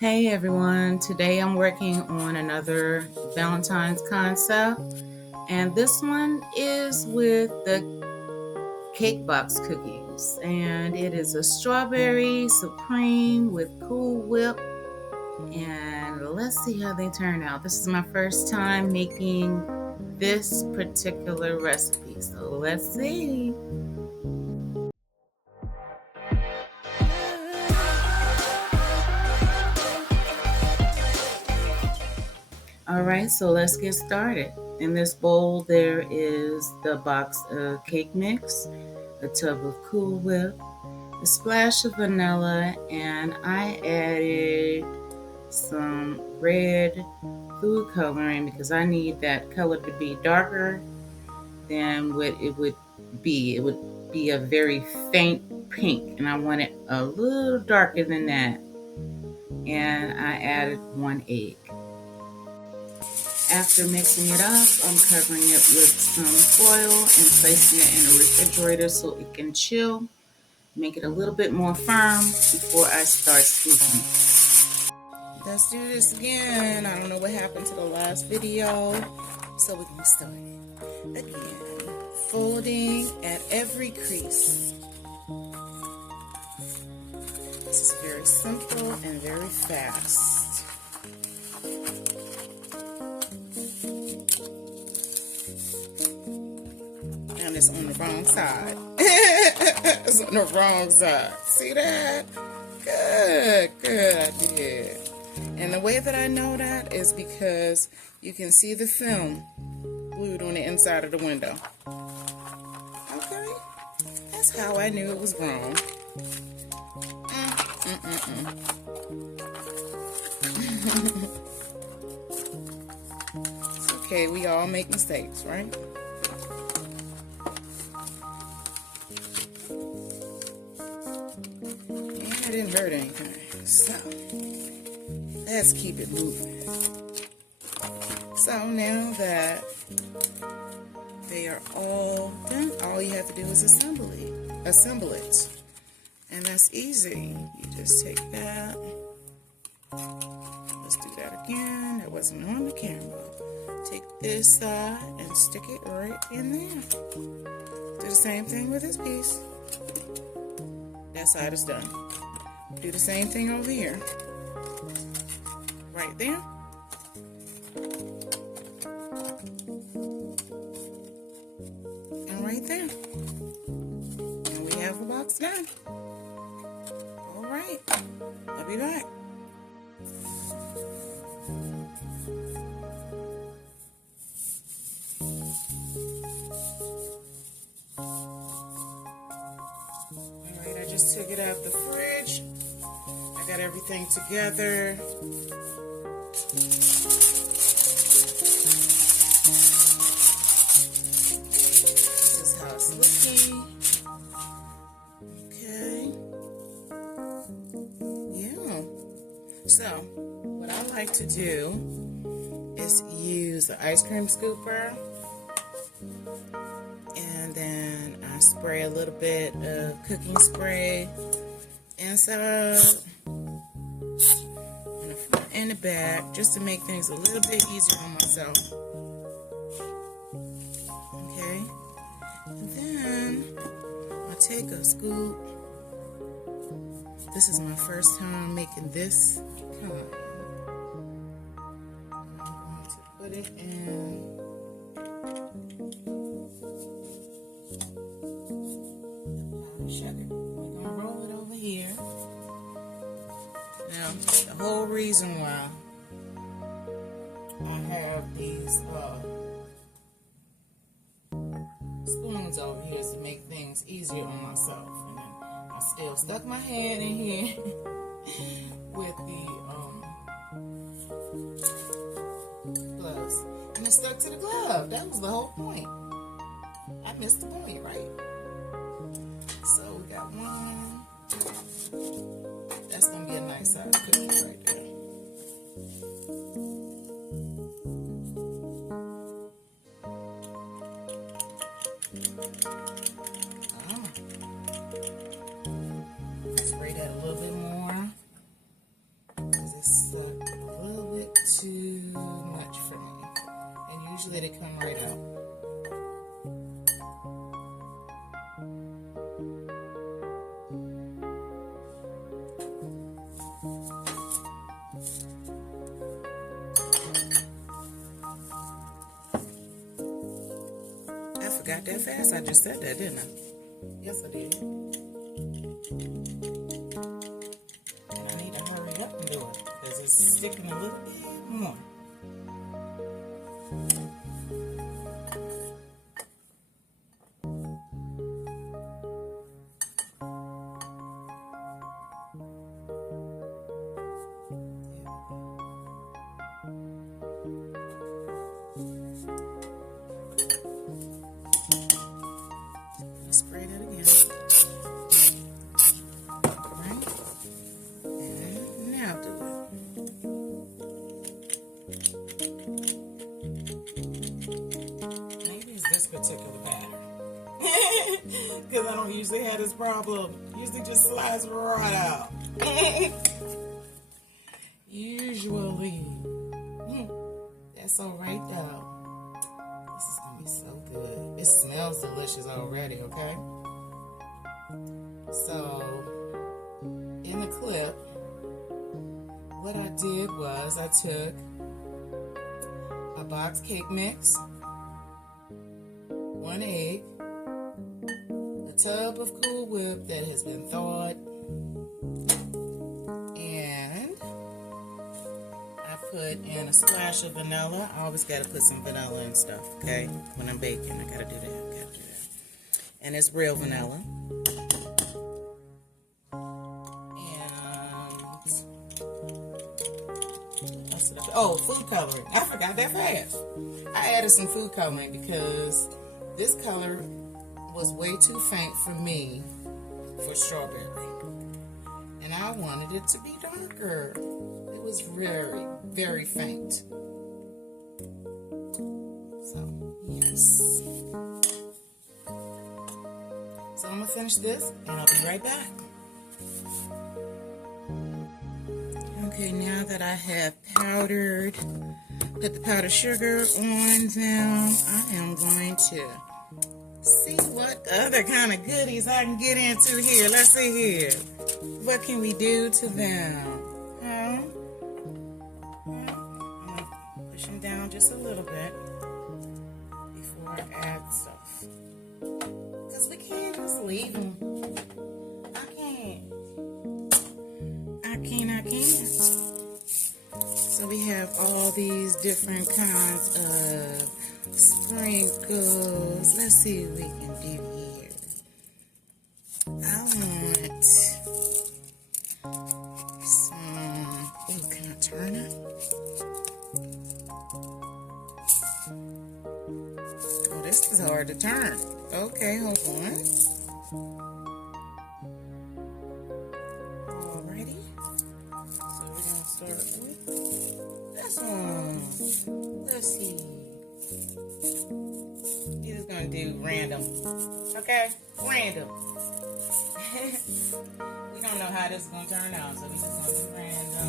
Hey everyone, today I'm working on another Valentine's concept, and this one is with the cake box cookies, and it is a strawberry supreme with Cool Whip, and let's see how they turn out. This is my first time making this particular recipe, so let's see. All right, so let's get started. In this bowl, there is the box of cake mix, a tub of Cool Whip, a splash of vanilla, and I added some red food coloring because I need that color to be darker than what it would be. It would be a very faint pink, and I want it a little darker than that. And I added 1 egg. After mixing it up, I'm covering it with some foil and placing it in a refrigerator so it can chill. Make it a little bit more firm before I start scooping. Let's do this again. I don't know what happened to the last video, so we're going to start it again. Folding at every crease. This is very simple and very fast. And it's on the wrong side. It's on the wrong side. See that? Good, I did. And the way that I know that is because you can see the film glued on the inside of the window. Okay? That's how I knew it was wrong. It's okay, we all make mistakes, right? It didn't hurt anything, so let's keep it moving. So now that they are all done, all you have to do is assemble it. And that's easy. You just take that. Let's do that again. That wasn't on the camera. Take this side and stick it right in there. Do the same thing with this piece. That side is done. Do the same thing over here. Right there. And right there. And we have the box done. Alright. I'll be back. Alright, I just took it out the fridge. I got everything together. This is how it's looking. Okay. Yeah. So, what I like to do is use the ice cream scooper. And then I spray a little bit of cooking spray inside and the back, just to make things a little bit easier on myself. Okay, and then I take a scoop. This is my first time making this kind. I'm going to put it in. Sugar. We're gonna roll it over here. Now, the whole reason why I have these spoons over here is to make things easier on myself. And then I still stuck my hand in here with the gloves, and it stuck to the glove. That was the whole point. I missed the point, right? So we got one. That's gonna be a nice size cookie right there. Spray that a little bit more because it's that it come right out. I forgot that fast. I just said that, didn't I? Yes, I did. And I need to hurry up and do it because it's sticking a little bit more. Spray that again. Right? And now do it. Maybe it's this particular pattern. Because I don't usually have this problem. Usually just slides right out. Usually. That's alright though. This is gonna be so good. It smells delicious already, okay? So, in the clip, what I did was I took a box cake mix, 1 egg, a tub of Cool Whip that has been thawed, and I put in a splash of vanilla. I always gotta put some vanilla and stuff, okay? When I'm baking, I gotta do that, And it's real vanilla. Oh, food coloring. I forgot that fast. I added some food coloring because this color was way too faint for me for strawberry. And I wanted it to be darker. It was very, very faint. So, yes. So I'm going to finish this and I'll be right back. Okay, now that I have put the powdered sugar on them, I am going to see what other kind of goodies I can get into here. Let's see here. What can we do to them? I'm going to push them down just a little bit before I add stuff. Because we can't just leave them. I can't. So we have all these different kinds of sprinkles. Let's see what we can do here. I want some. Oh, can I turn it? Oh, this is hard to turn. Okay, hold on. Start with this one. Let's see. We're just gonna do random. Okay? Random. We don't know how this is gonna turn out, so we're just gonna do random.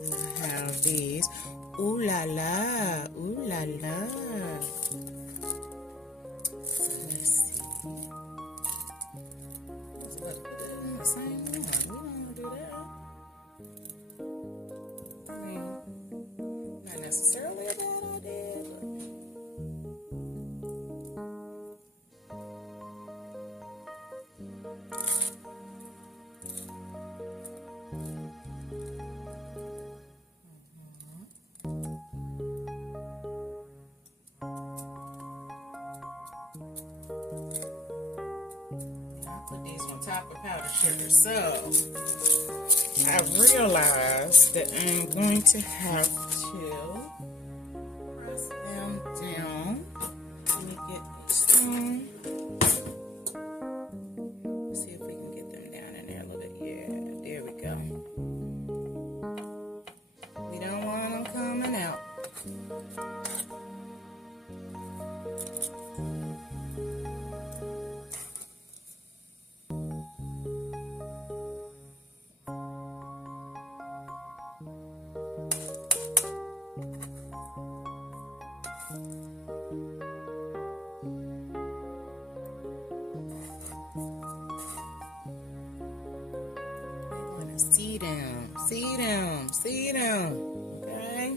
And I have these. Ooh la la. Ooh la la. Necessarily a bad idea, but I put these on top of powdered sugar, so I realized that I'm going to have to press them down. Let me get a spoon. See if we can get them down in there a little bit. Yeah, there we go. We don't want them coming out. want to see them, see them, see them. Okay.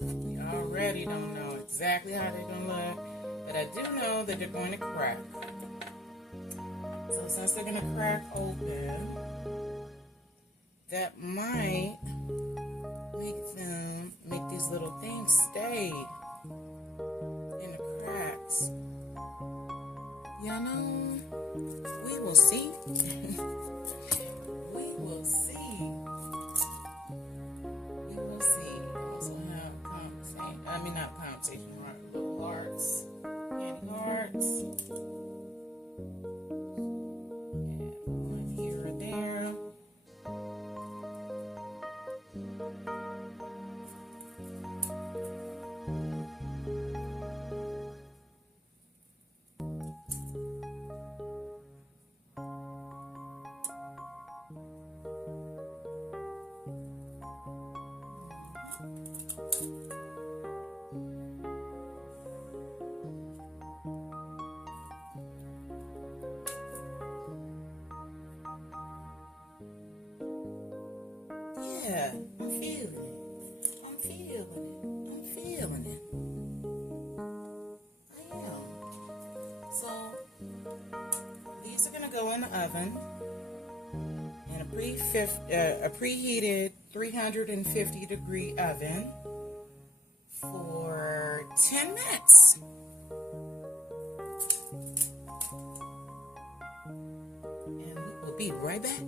We already don't know exactly how they're going to look, but I do know that they're going to crack. So since they're going to crack open, that might make these little things stay in the cracks. You know, we will see. We will see. We will see. Also have conversation. I mean, not conversation heart, little hearts, candy hearts. And one here or there. Yeah, I'm feeling it. I'm feeling it. I'm feeling it. I am. So, these are going to go in the oven in a preheated 350 degree oven for 10 minutes. And we'll be right back.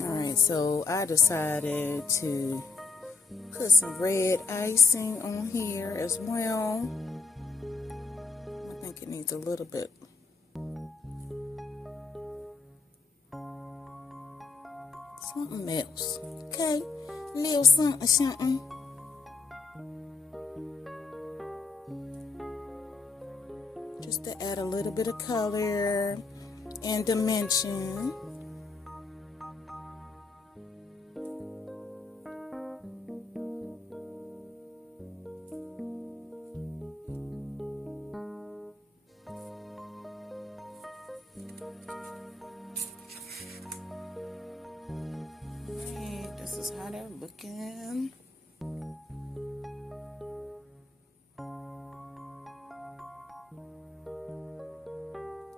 Alright, so I decided to put some red icing on here as well. I think it needs a little bit. Something else. Okay, a little something. Just to add a little bit of color and dimension. This is how they're looking. I'm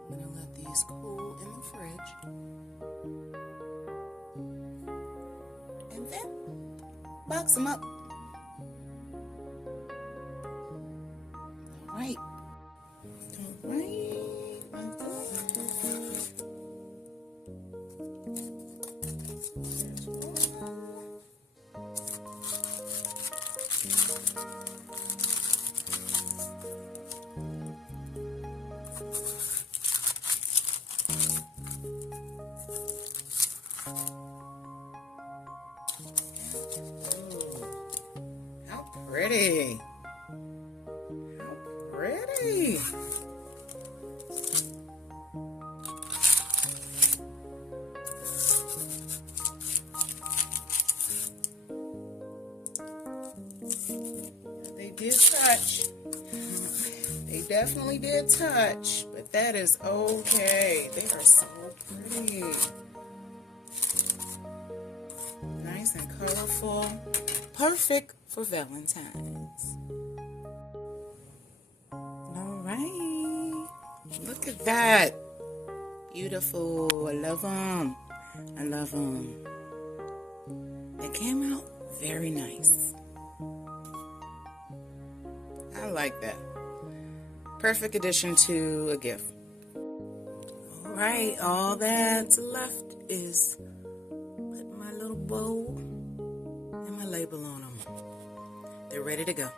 gonna let these cool in the fridge. And then box them up. All right. All right. How pretty. How pretty. They did touch. They definitely did touch, but that is okay. They are so pretty. Nice and colorful. Perfect for Valentines. All right. Look at that. Beautiful. I love them. I love them. They came out very nice. I like that. Perfect addition to a gift. All right. All that's left is put my little bow and my label on them. They're ready to go.